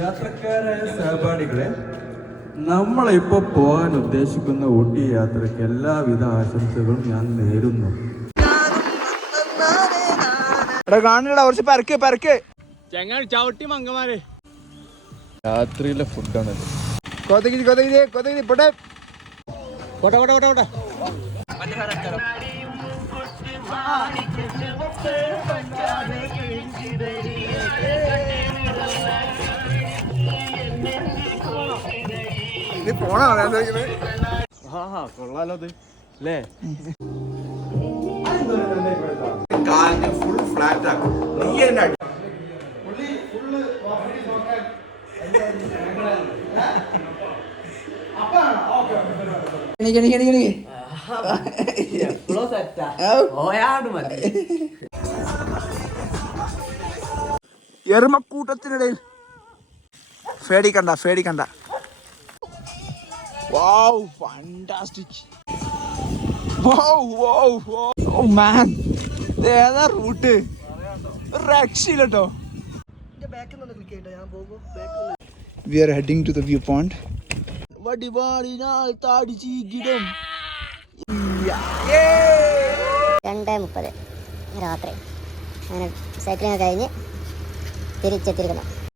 യാത്രക്കാരായ സഹപാഠികളെ, നമ്മളിപ്പോ പോകാൻ ഉദ്ദേശിക്കുന്ന ഊട്ടി യാത്രയ്ക്ക് എല്ലാവിധ ആശംസകളും ഞാൻ നേരുന്നു. കാണില്ലടാ കുറച്ച് പരക്ക് ചെങ്ങായി ചവിട്ടി മങ്കമാര്. രാത്രിയിലെ ഫുഡാണത്. കൊതകിരി പോട്ടെ. കൊള്ളാലോ അത് അല്ലേ? കാലിന് ഫുൾ ഫ്ലാറ്റ് ആക്കും. നീ എന്നെ എറുമക്കൂട്ടത്തിനിടയിൽ പേടിക്കണ്ട. Wow, fantastic. Wow. Oh man. ഏതാ റൂട്ട്? രക്ഷയില്ലട്ടോ. We are heading to the viewpoint. വടിവാളിനാൽ താടിച്ചി ഗിടം. 2:30 രാത്രി അങ്ങനെ സൈക്ലിംഗ് കഴിഞ്ഞ് തിരിച്ചെത്തിയിരിക്കുന്നു.